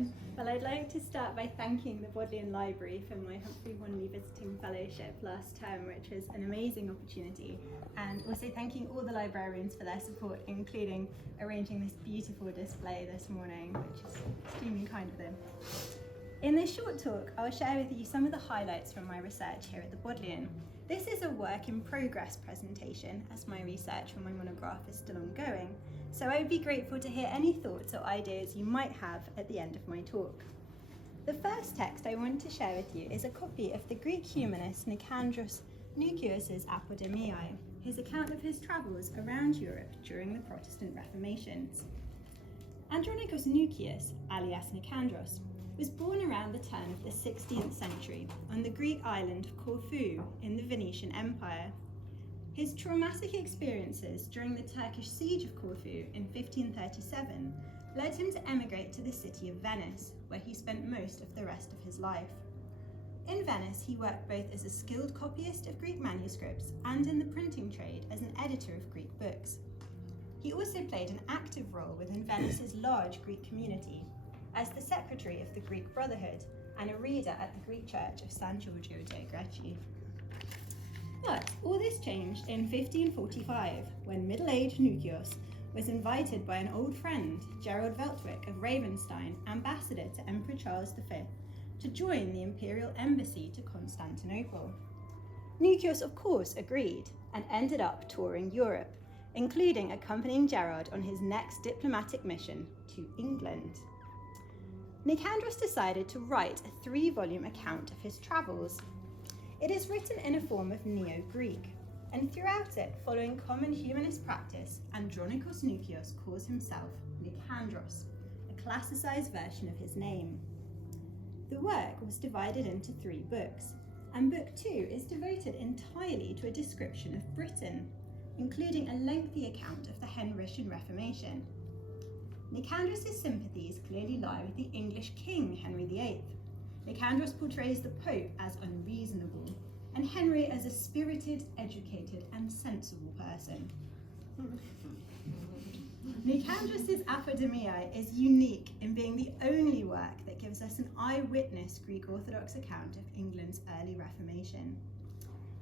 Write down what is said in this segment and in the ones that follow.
everyone. Well, I'd like to start by thanking the Bodleian Library for my Humfrey Wanley Visiting Fellowship last term, which was an amazing opportunity, and also thanking all the librarians for their support, including arranging this beautiful display this morning, which is extremely kind of them. In this short talk, I'll share with you some of the highlights from my research here at the Bodleian. This is a work in progress presentation, as my research for my monograph is still ongoing, so I would be grateful to hear any thoughts or ideas you might have at the end of my talk. The first text I want to share with you is a copy of the Greek humanist Nicandros Nukios' Apodemiai, his account of his travels around Europe during the Protestant Reformations. Andronikos Nukios, alias Nicandros, was born around the turn of the 16th century on the Greek island of Corfu in the Venetian Empire. His traumatic experiences during the Turkish siege of Corfu in 1537 led him to emigrate to the city of Venice, where he spent most of the rest of his life. In Venice, he worked both as a skilled copyist of Greek manuscripts and in the printing trade as an editor of Greek books. He also played an active role within Venice's large Greek community, as the secretary of the Greek Brotherhood and a reader at the Greek church of San Giorgio dei Greci. But all this changed in 1545, when middle-aged Nukios was invited by an old friend, Gerald Veltwick of Ravenstein, ambassador to Emperor Charles V, to join the imperial embassy to Constantinople. Nukios, of course, agreed and ended up touring Europe, including accompanying Gerald on his next diplomatic mission to England. Nicandros decided to write a 3-volume account of his travels. It is written in a form of Neo-Greek, and throughout it, following common humanist practice, Andronikos Nukios calls himself Nicandros, a classicized version of his name. The work was divided into 3 books, and Book 2 is devoted entirely to a description of Britain, including a lengthy account of the Henrician Reformation. Nicandros' sympathies clearly lie with the English king, Henry VIII. Nicandros portrays the Pope as unreasonable, and Henry as a spirited, educated, and sensible person. Nicandros' Apodemiai is unique in being the only work that gives us an eyewitness Greek Orthodox account of England's early Reformation.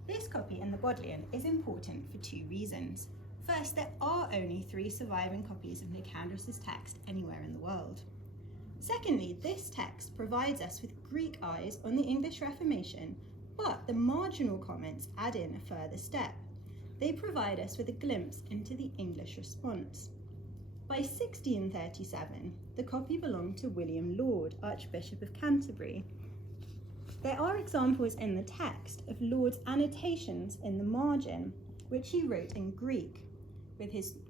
This copy in the Bodleian is important for 2 reasons. First, there are only 3 surviving copies of Nicandros' text anywhere in the world. Secondly, this text provides us with Greek eyes on the English Reformation, but the marginal comments add in a further step. They provide us with a glimpse into the English response. By 1637, the copy belonged to William Laud, Archbishop of Canterbury. There are examples in the text of Laud's annotations in the margin, which he wrote in Greek,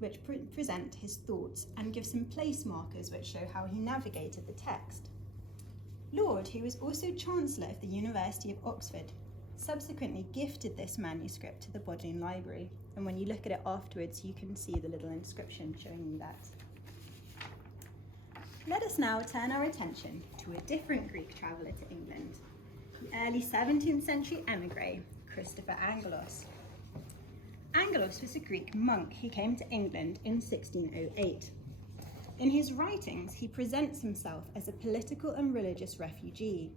which present his thoughts and give some place markers which show how he navigated the text. Laud, who was also Chancellor of the University of Oxford, subsequently gifted this manuscript to the Bodleian Library, and when you look at it afterwards, you can see the little inscription showing you that. Let us now turn our attention to a different Greek traveller to England, the early 17th century emigre, Christopher Angelos. Angelos was a Greek monk who came to England in 1608. In his writings, he presents himself as a political and religious refugee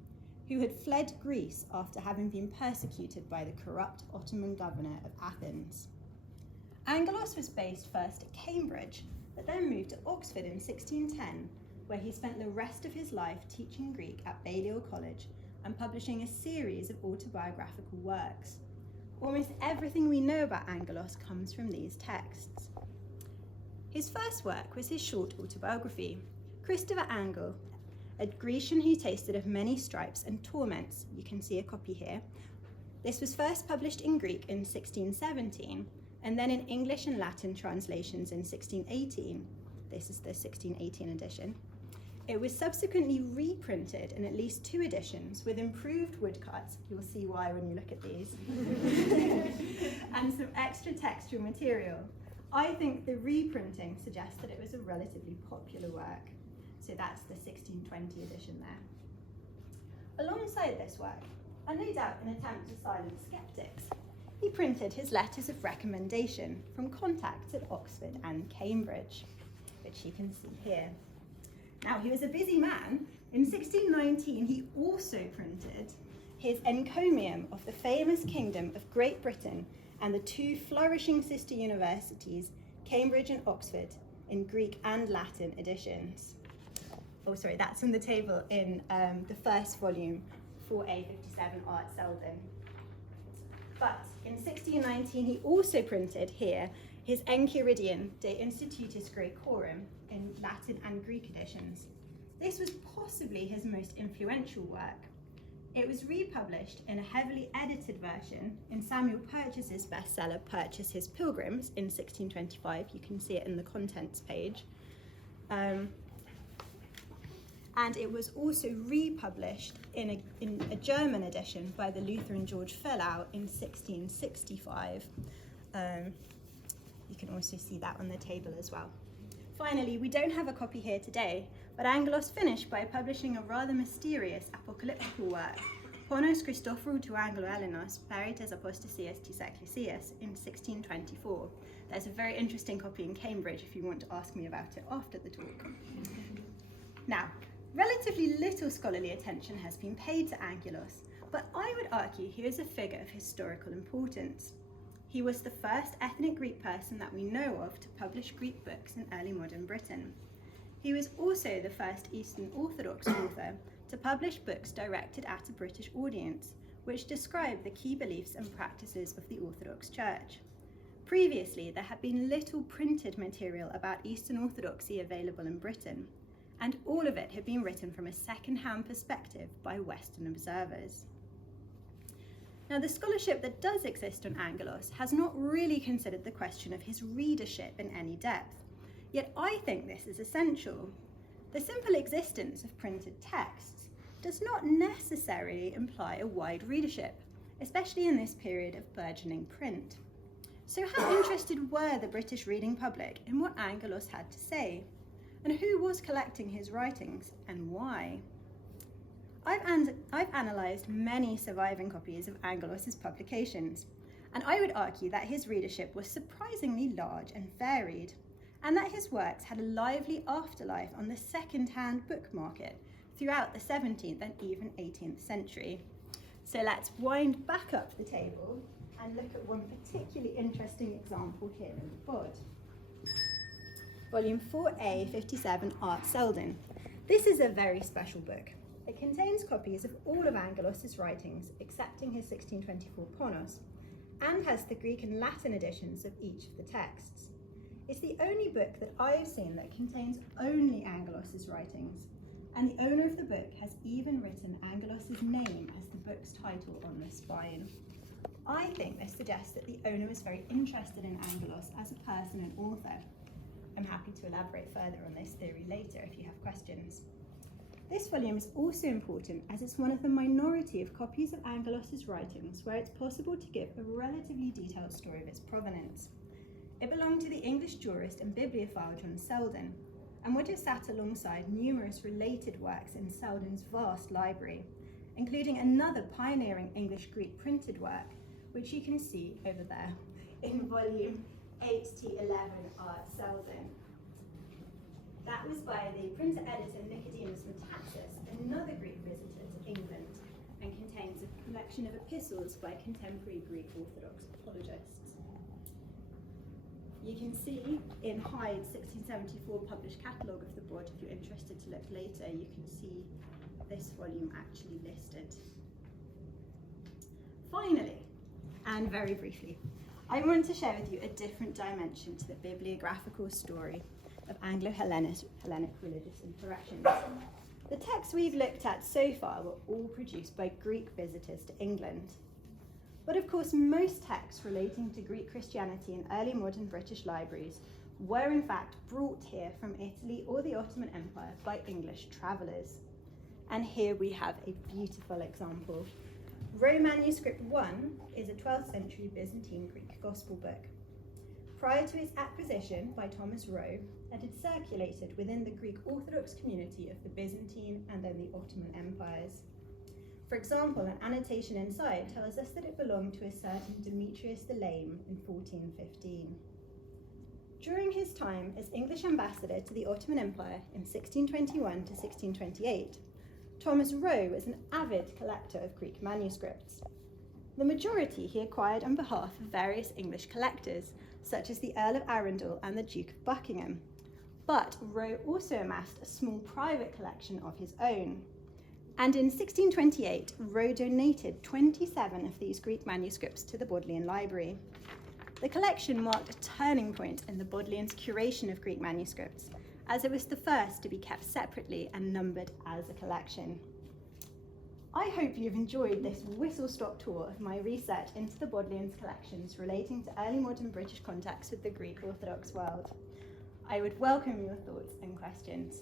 who had fled Greece after having been persecuted by the corrupt Ottoman governor of Athens. Angelos was based first at Cambridge, but then moved to Oxford in 1610, where he spent the rest of his life teaching Greek at Balliol College and publishing a series of autobiographical works. Almost everything we know about Angelos comes from these texts. His first work was his short autobiography, Christopher Angel, a Grecian who tasted of many stripes and torments. You can see a copy here. This was first published in Greek in 1617, and then in English and Latin translations in 1618. This is the 1618 edition. It was subsequently reprinted in at least 2 editions with improved woodcuts, you'll see why when you look at these, and some extra textual material. I think the reprinting suggests that it was a relatively popular work. So that's the 1620 edition there. Alongside this work, and no doubt an attempt to silence skeptics, he printed his letters of recommendation from contacts at Oxford and Cambridge, which you can see here. Now, he was a busy man, 1619, he also printed his encomium of the famous kingdom of Great Britain and the two flourishing sister universities, Cambridge and Oxford, in Greek and Latin editions. Oh, sorry, that's on the table in the first volume, 4A57 Art Selden. But in 1619, he also printed here his Enchiridion de Institutis Graecorum in Latin and Greek editions. This was possibly his most influential work. It was republished in a heavily edited version in Samuel Purchas's bestseller, Purchas His Pilgrims, in 1625. You can see it in the contents page. And it was also republished in a German edition by the Lutheran George Fellow in 1665. You can also see that on the table as well. Finally, we don't have a copy here today, but Angelos finished by publishing a rather mysterious apocalyptical work, Ponos Christophorou to Anglo-Ellenos, Perites Apostasias tis Ecclesias, in 1624. There's a very interesting copy in Cambridge if you want to ask me about it after the talk. Now, relatively little scholarly attention has been paid to Angelos, but I would argue he is a figure of historical importance. He was the first ethnic Greek person that we know of to publish Greek books in early modern Britain. He was also the first Eastern Orthodox author to publish books directed at a British audience, which describe the key beliefs and practices of the Orthodox Church. Previously, there had been little printed material about Eastern Orthodoxy available in Britain, and all of it had been written from a second-hand perspective by Western observers. Now, the scholarship that does exist on Angelos has not really considered the question of his readership in any depth, yet I think this is essential. The simple existence of printed texts does not necessarily imply a wide readership, especially in this period of burgeoning print. So how interested were the British reading public in what Angelos had to say? And who was collecting his writings, and why? I've analysed many surviving copies of Angelos' publications, and I would argue that his readership was surprisingly large and varied, and that his works had a lively afterlife on the second-hand book market throughout the 17th and even 18th century. So let's wind back up the table and look at one particularly interesting example here in the pod. Volume 4A57 Art Selden. This is a very special book. It contains copies of all of Angelos' writings, excepting his 1624 Ponos, and has the Greek and Latin editions of each of the texts. It's the only book that I've seen that contains only Angelos' writings, and the owner of the book has even written Angelos' name as the book's title on the spine. I think this suggests that the owner was very interested in Angelos as a person and author. I'm happy to elaborate further on this theory later if you have questions. This volume is also important as it's one of the minority of copies of Angelos' writings where it's possible to give a relatively detailed story of its provenance. It belonged to the English jurist and bibliophile John Selden, and would have sat alongside numerous related works in Selden's vast library, including another pioneering English-Greek printed work, which you can see over there in volume 8T11 Art Selden. That was by the printer editor Nicodemus Metaxas, another Greek visitor to England, and contains a collection of epistles by contemporary Greek Orthodox apologists. You can see in Hyde's 1674 published catalogue of the bod, if you're interested to look later, you can see this volume actually listed. Finally, and very briefly, I want to share with you a different dimension to the bibliographical story of Anglo-Hellenic religious interactions. The texts we've looked at so far were all produced by Greek visitors to England. But of course, most texts relating to Greek Christianity in early modern British libraries were in fact brought here from Italy or the Ottoman Empire by English travellers. And here we have a beautiful example. Rowe Manuscript 1 is a 12th century Byzantine Greek Gospel book. Prior to its acquisition by Thomas Rowe, it had circulated within the Greek Orthodox community of the Byzantine and then the Ottoman empires. For example, an annotation inside tells us that it belonged to a certain Demetrius the Lame in 1415. During his time as English ambassador to the Ottoman Empire in 1621 to 1628, Thomas Rowe was an avid collector of Greek manuscripts. The majority he acquired on behalf of various English collectors, such as the Earl of Arundel and the Duke of Buckingham. But Rowe also amassed a small private collection of his own. And in 1628, Rowe donated 27 of these Greek manuscripts to the Bodleian Library. The collection marked a turning point in the Bodleians' curation of Greek manuscripts, as it was the first to be kept separately and numbered as a collection. I hope you've enjoyed this whistle-stop tour of my research into the Bodleians' collections relating to early modern British contacts with the Greek Orthodox world. I would welcome your thoughts and questions.